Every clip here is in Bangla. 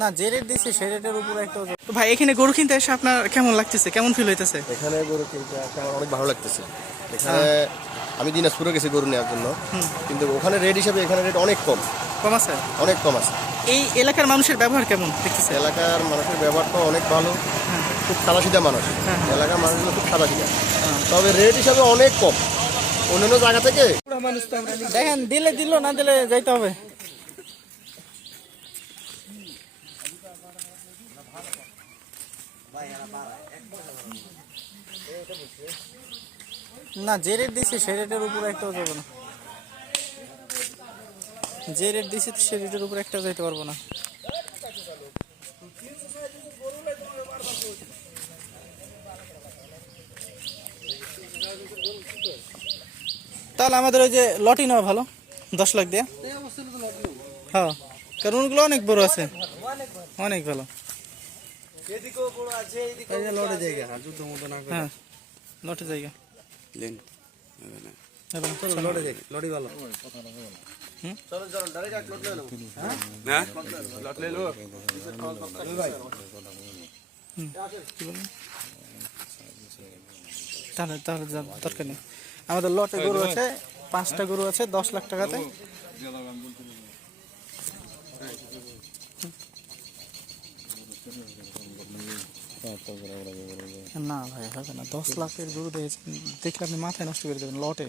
না যে রেট দিচ্ছে সেই রেটের উপরে একটা তো ভাই এখানে গরু কিনতে এসে আপনার কেমন লাগতেছে? কেমন ফিল হইতেছে? এখানে গরু কিনতে আসলে আমার অনেক ভালো লাগতেছে। এখানে আমি দিনাজপুরে গেছি গরু নেওয়ার জন্য। কিন্তু ওখানে রেট হিসাবে এখানে রেট অনেক কম। কম আছে? অনেক কম আছে। এই এলাকার মানুষের ব্যবহার কেমন দেখতেছে এলাকার মানুষের ব্যবহারটা অনেক ভালো। হ্যাঁ। খুব সাদাসিধা মানুষ। হ্যাঁ। এলাকার মানুষগুলো খুব সাদাসিধা তবে রেট হিসাবে অনেক কম। অন্যান্য জায়গা থেকে? দেখেন, দিলে দিল, না দিলে যাইতে হবে। না, যে রেট দিচ্ছে সেই রেটের উপরে একটাও যাব না। যে রেট দিচ্ছে সে রেটের উপরে একটাও যাইতে পারব না। তাহলে আমাদের ওই যে লটি নেওয়া ভালো দশ লাখ দিয়ে। হ্যাঁ কারণ ওগুলো অনেক বড় আছে। অনেক ভালো। এই যে লড়ে জায়গা আর যুদ্ধ মতো না করে। হ্যাঁ লটে জায়গা। হ্যাঁ তাহলে তাহলে দরকার নেই। আমাদের লটে গরু আছে পাঁচটা গরু আছে দশ লাখ টাকাতে। না ভাই হবে না। দশ লাখের গরু দেখলে আপনি মাথায় নষ্ট করে দেবেন লটে।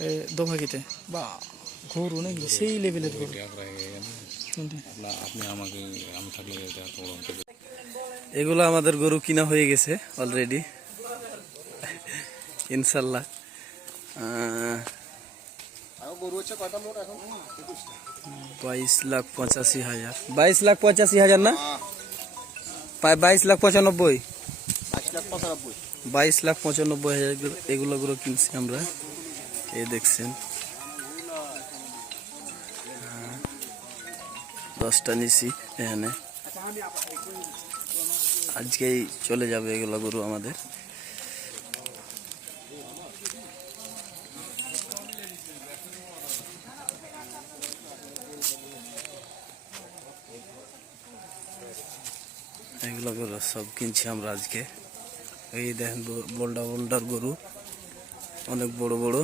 এ, দোভাগিতে। বা গরু নাকি সেই লেভেলের গরু। আপনি আমাকে আমি থাকলে এগুলো আমাদের গরু কিনা হয়ে গেছে অলরেডি ইনশাল্লাহ। বাইশ লাখ পঁচাশি হাজার। বাইশ লাখ পঁচাশি হাজার না? বাইশ লাখ পঁচানব্বই। বাইশ লাখ পঁচানব্বই হাজার এগুলো- এগুলো গুলো কিনছি আমরা। এই দেখছেন। হ্যাঁ, দশটা নিছি এখানে। আজকেই চলে যাবে এগুলো গরু আমাদের এগুলো গরু সব কিনছি আমরা আজকে। এই দেখেন বোল্ডার বোল্ডার গরু। অনেক বড় বড়।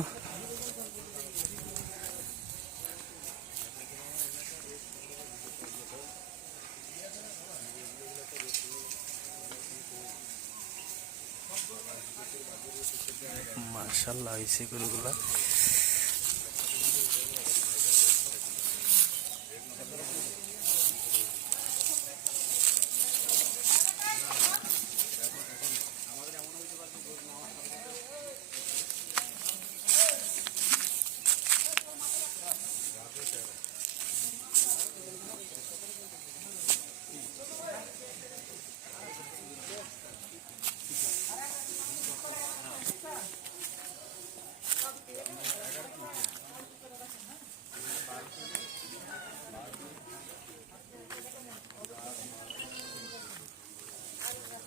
মার্শাল্লাহ হয়েছে গরুগুলা।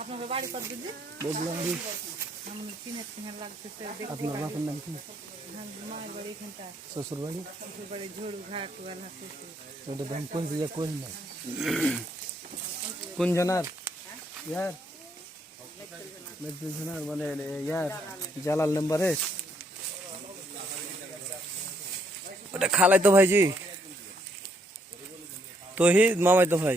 আপনার বাড়ি পদ্ধতি আমার চিনে চিনে লাগতেছে আপনার বাপের নাম কি। মায়ের বাড়ি এখানটা। শ্বশুর বাড়ি? শ্বশুর বাড়ি ঝড়ু ঘাট ওয়াল ওটা দাম কোন যে কোন না। কোন জনার? ইয়ার? মেট্রো জনার মানে ইয়ার জালাল নাম্বারে? ওটা খালাই তো ভাইজি। তহিদ মামাই তো ভাই।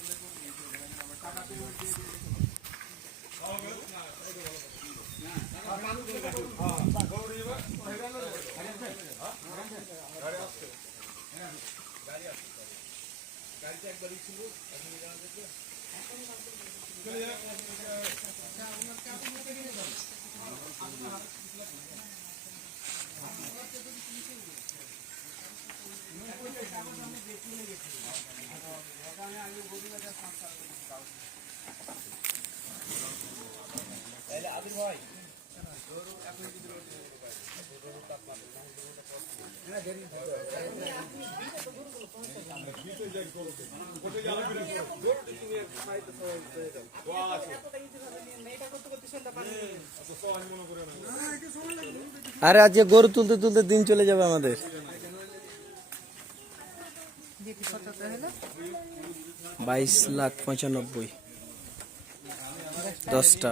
গাড়িতে একবার ছিল এখন চলে যাবে আজকে গরু তুলতে তুলতে দিন চলে যাবে আমাদের। বাইশ লাখ পঁচানব্বই। দশটা।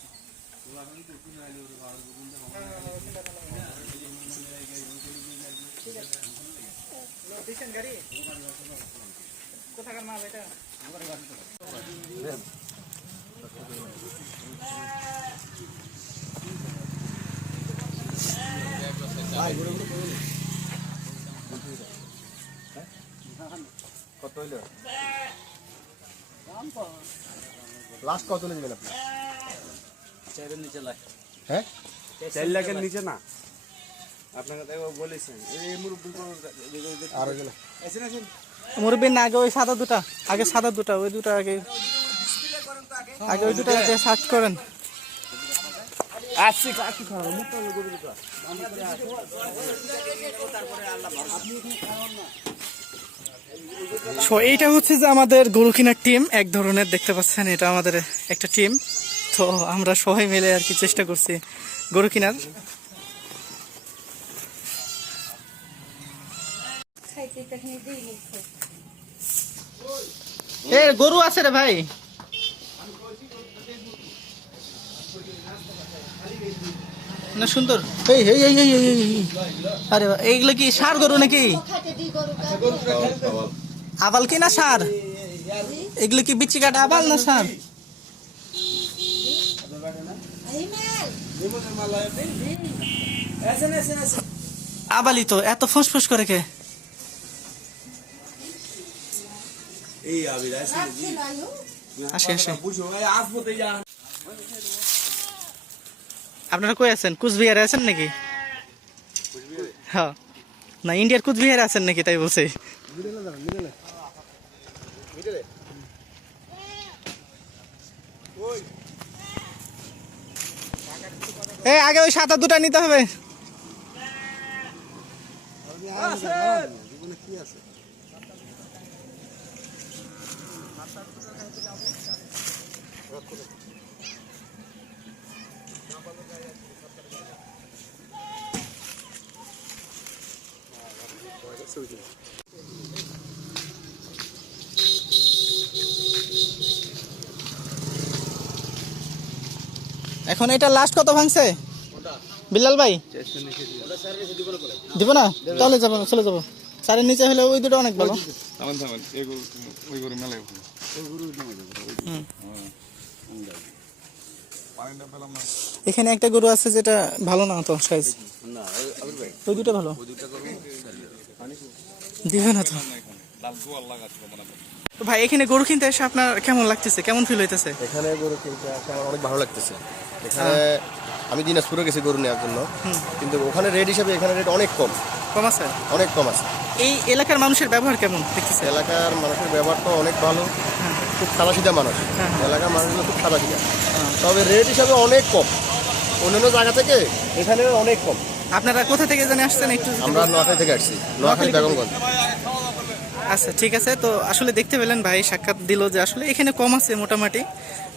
কোথাকার মাল এটা কত হইল? লাস্ট কত দেবেন আপনি হ্যাঁ? চার লাখের নিচে না? আপনাকে তো বলেছেন। এই মুরব্বী আরও গেলে। মুরব্বী না আগে ওই সাদা দুটা। আগে সাদা দুটা ওই দুটা আগে। আগে ওই দুটা সার্চ করেন। আসছি। খাওয়া মুখটা সো এইটা হচ্ছে যে আমাদের গরু কেনার টিম এক ধরনের দেখতে পাচ্ছেন এটা আমাদের একটা টিম তো আমরা সবাই মিলে আর কি চেষ্টা করছি। গরু কেনার। এ, গরু আছে রে ভাই। না, সুন্দর। আরে এইগুলো কি সার গরু নাকি? আবাল কি না সার? এগুলো কি বিচি কাটা আবাল না সার? আবালি তো এত ফসফস করে কে? আপনারা কই আছেন? কুচবিহারে আছেন নাকি? হ্যাঁ। না ইন্ডিয়ার কুচবিহারে আছেন নাকি তাই বলছে। এই আগে ওই সাদা দুটা নিতে হবে। এখন এটা লাস্ট কত ভাঙছে? বিল্লাল ভাই? দিব না? তাহলে যাব চলে যাব। চারের নিচে হলে ওই দুটো অনেক ভালো। এখানে একটা গরু আছে যেটা ভালো না তো সাইজ ওই দুটো ভালো। দিবে না তো। তো ভাই এখানে গরু কিনতে এসে আপনার কেমন লাগতেছে? কেমন ফিল হইতেছে? এখানে গরু কিনতে আসে আমার অনেক ভালো লাগতেছে। এখানে আমি দিনাজপুরে গেছি গরু নেওয়ার জন্য। কিন্তু ওখানে রেট হিসাবে এখানে রেট অনেক কম। কম আছে? অনেক কম আছে। এই এলাকার মানুষের ব্যবহার কেমন দেখতেছে এলাকার মানুষের ব্যবহারটা অনেক ভালো। খুব সাদাসিধা মানুষ। এলাকার মানুষগুলো খুব সাদাসিধা। তবে রেট হিসাবে অনেক কম। অন্যান্য জায়গা থেকে এখানে অনেক কম। আপনারা কোথা থেকে জানে আসছেন একটু আমরা নোয়াখালী থেকে আসছি। নোয়াখালী বেগমগঞ্জ। আচ্ছা ঠিক আছে? তো আসলে দেখতে পেলেন ভাই, সাক্ষাৎ দিল যে আসলে এখানে কম আছে মোটামুটি।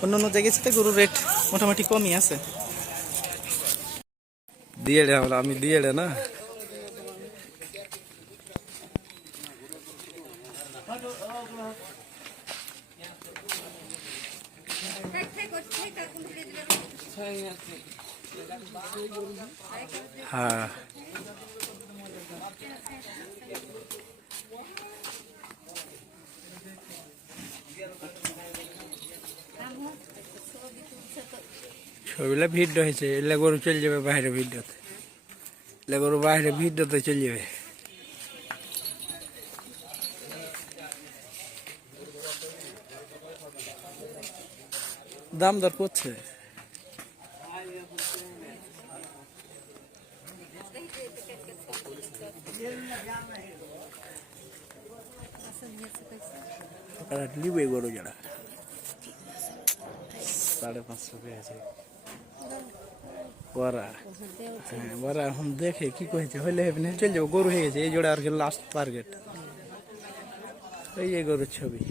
অন্য অন্য জায়গায় সাথে গরুর রেট মোটামুটি কমই আছে। দিয়ে আমি দিয়ে না। হ্যাঁ। ছবিটা ভিড় হয়েছে এলে গরু চলে যাবে বাইরে ভিড়তে এলে গরু বাইরে ভিড়তে চলে যাবে। দাম দর করছে। ওরা নিবে গরু যারা। সাড়ে পাঁচশো পেয়েছে। ওরা হ্যাঁ ওরা এখন দেখে কি কয়েছে হইলে যাব গরু হয়ে গেছে, এই জোড়া আর কি লাস্ট টার্গেট এই যে গরুর ছবি।